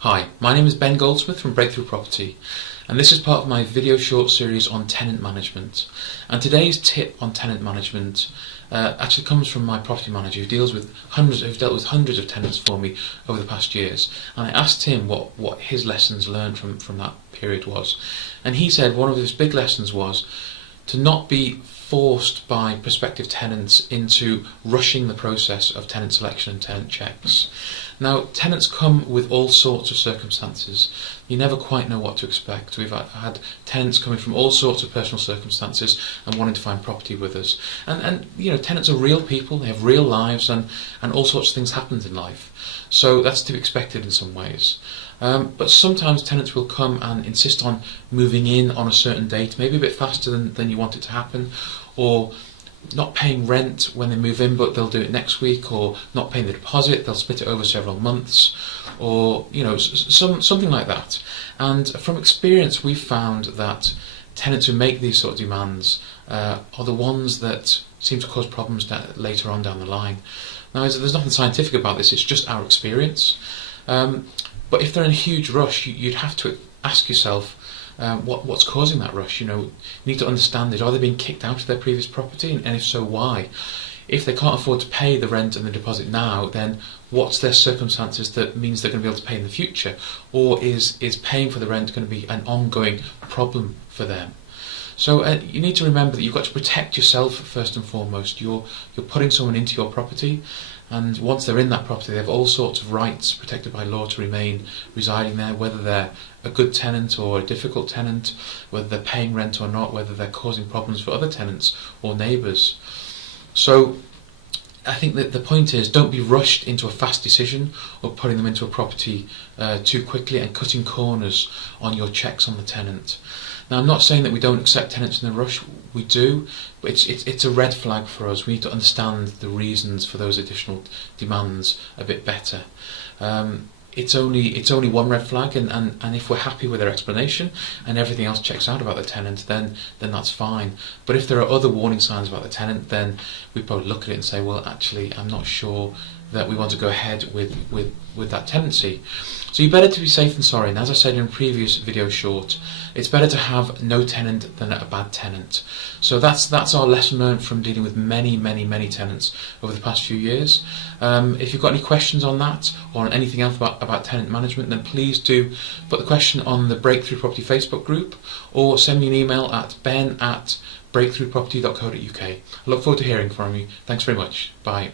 Hi, my name is Ben Goldsmith from Breakthrough Property, and this is part of my video short series on tenant management. And today's tip on tenant management actually comes from my property manager who's dealt with hundreds of tenants for me over the past years. And I asked him what his lessons learned from that period was. And he said one of his big lessons was to not be forced by prospective tenants into rushing the process of tenant selection and tenant checks. Now, tenants come with all sorts of circumstances. You never quite know what to expect. We've had tenants coming from all sorts of personal circumstances and wanting to find property with us. And you know, tenants are real people, they have real lives, and all sorts of things happen in life. So that's to be expected in some ways. But sometimes tenants will come and insist on moving in on a certain date, maybe a bit faster than you want it to happen, or not paying rent when they move in, but they'll do it next week, or not paying the deposit, they'll split it over several months, or you know, something like that. And from experience, we've found that tenants who make these sort of demands are the ones that seem to cause problems later on down the line. Now, there's nothing scientific about this; it's just our experience. But if they're in a huge rush, you'd have to ask yourself, what's causing that rush? You know, you need to understand it. Are they being kicked out of their previous property, and if so, why? If they can't afford to pay the rent and the deposit now, then what's their circumstances that means they're going to be able to pay in the future? Or is paying for the rent going to be an ongoing problem for them? So you need to remember that you've got to protect yourself first and foremost. You're putting someone into your property, and once they're in that property, they have all sorts of rights protected by law to remain residing there, whether they're a good tenant or a difficult tenant, whether they're paying rent or not, whether they're causing problems for other tenants or neighbours. So I think that the point is, don't be rushed into a fast decision or putting them into a property too quickly and cutting corners on your checks on the tenant. Now, I'm not saying that we don't accept tenants in a rush. We do, but it's a red flag for us. We need to understand the reasons for those additional demands a bit better. It's only one red flag, and if we're happy with their explanation and everything else checks out about the tenant, then that's fine. But if there are other warning signs about the tenant, then we probably look at it and say, well, actually, I'm not sure that we want to go ahead with that tenancy. So you're better to be safe than sorry. And as I said in a previous video short, it's better to have no tenant than a bad tenant. So that's our lesson learned from dealing with many tenants over the past few years. If you've got any questions on that or on anything else about tenant management, then please do put the question on the Breakthrough Property Facebook group, or send me an email at ben@breakthroughproperty.co.uk. I look forward to hearing from you. Thanks very much. Bye.